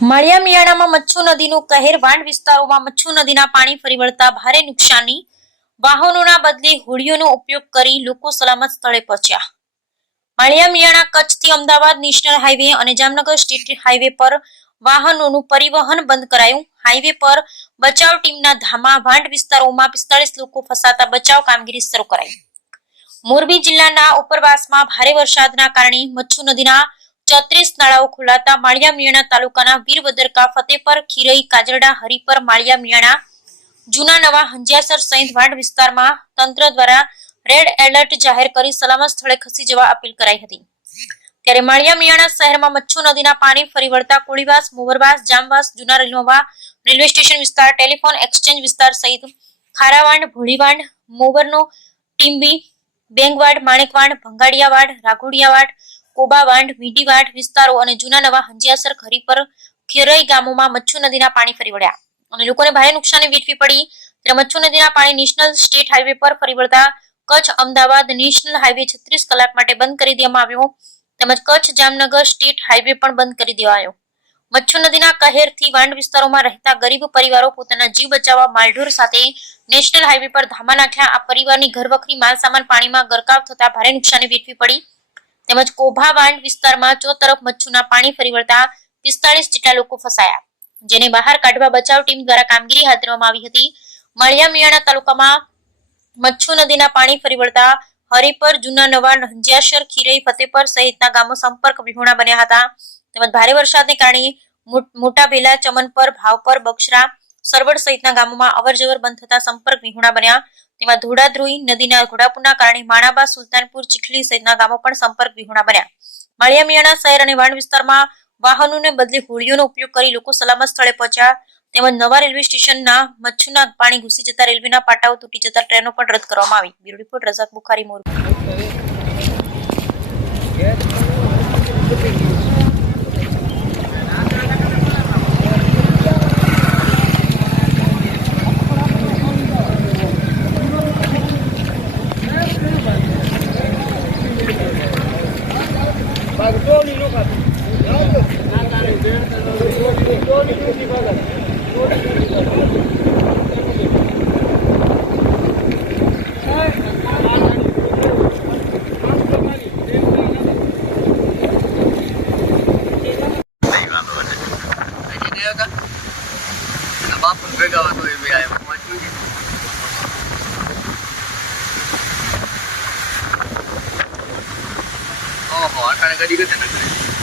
માળિયા મિયાણામાં મચ્છુ નદીનું કહેર વિસ્તારોમાં મચ્છુ નદીના પાણી ફરી વળતા ભારે નુકસાની. વાહનોના બદલે હોડીઓનો ઉપયોગ કરી લોકો સલામત સ્થળે પહોંચ્યા. માળિયા મિયાણા કચ્છથી અમદાવાદ નેશનલ હાઈવે અને જામનગર સ્ટેટ હાઈવે પર વાહનોનું પરિવહન બંધ કરાયું. હાઈવે પર બચાવ ટીમના ધામા વાંડ વિસ્તારોમાં પિસ્તાળીસ લોકો ફસાતા બચાવ કામગીરી શરૂ કરાઈ. મોરબી જિલ્લાના ઉપરવાસમાં ભારે વરસાદના કારણે મચ્છુ નદીના ચોત્રીસ નાળાઓ ખોલાતા માળિયા મિયાણા તાલુકાના વીરવદરકા ફતેપર, ખીરઈ, કાજરડા, હરિપર માળિયા મિયાણા જૂના નવા હંજિયાસર સહિત વાંડ વિસ્તારમાં તંત્ર દ્વારા રેડ એલર્ટ જાહેર કરી સલામત સ્થળે ખસી જવા અપીલ કરાઈ હતી. ત્યારે માળિયા મિયાણા શહેરમાં મચ્છુ નદીના પાણી ફરી વળતા કોળીવાસ મોવરવાસ જામવાસ, જૂના રેલવા રેલવે સ્ટેશન વિસ્તાર, ટેલિફોન એક્સચેન્જ વિસ્તાર સહિત ખારાવાંડ ભોળીવાંડ મોવરનો ટીમ્બી બેંગવાડ માણેકવાડ ભંગાડિયાવાડ, રાઘોડિયાવાડ કોબાવાંડ વીડીવાડ વિસ્તારો અને જૂના નવા હંજિયાસર ખરી પર ખેરઈ ગામોમાં મચ્છુ નદીના પાણી ફરી વળ્યા અને લોકોને ભારે નુકસાની વેઠવી પડી. ત્યારે મચ્છુ નદીના પાણી નેશનલ સ્ટેટ હાઈવે પર ફરી વળતા કચ્છ, અમદાવાદ નેશનલ હાઈવે છત્રીસ કલાક માટે બંધ કરી દેવામાં આવ્યો તેમજ કચ્છ, જામનગર સ્ટેટ હાઈવે પણ બંધ કરી દેવાયો. મચ્છુ નદીના કહેરથી વાંડ વિસ્તારોમાં રહેતા ગરીબ પરિવારો પોતાના જીવ બચાવવા માલઢોર સાથે નેશનલ હાઈવે પર ધામા નાખ્યા. આ પરિવારની ઘરવખરી માલ સામાન પાણીમાં ગરકાવ થતા ભારે નુકસાની વેઠવી પડી. તેમજ કોભા વાંડ વિસ્તારમાં ચો તરફ મચ્છુના પાણી ફરી વળતા પિસ્તાળીસ જેટલા લોકો ફસાયા. જેને બહાર કાઢવા બચાવ ટીમ દ્વારા કામગીરી હાથ ધરવામાં આવી હતી. માળિયા તાલુકામાં મચ્છુ નદીના પાણી ફરી વળતા હરિપર, જૂના નવા હંજિયાશર, ખીરઈ, ફતેપર સહિતના ગામો સંપર્ક વિહોણા બન્યા હતા. તેમજ ભારે વરસાદને કારણે મોટા ભેલા, ચમનપર, ભાવપર, બક્ષરા, સરવડ સહિતના ગામોમાં અવરજવર બંધ થતા સંપર્ક વિહોણા બન્યા. તેમાં ધોળાદ્રોઈ, નદીના ઘોડાપુરના કારણે માણાબા, સુલતાનપુર, ચીખલી સહિતના ગામો પણ સંપર્ક વિહોણા બન્યા. માળિયા મિયાણા શહેર અને વાણ વિસ્તારમાં વાહનોને બદલે હોડીઓનો ઉપયોગ કરી લોકો સલામત સ્થળે પહોંચ્યા. તેમજ નવા રેલવે સ્ટેશનના મચ્છુના પાણી ઘૂસી જતા રેલવેના પાટાઓ તૂટી જતા ટ્રેનો પણ રદ કરવામાં આવી. Bureau report Razak Bukhari, Morbi. બાપુ ભેગા હતો એ આવ્યા વાંચ્યું છે ઓહો અટાણે ગાડી ગતે ને?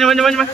你们，你们，你们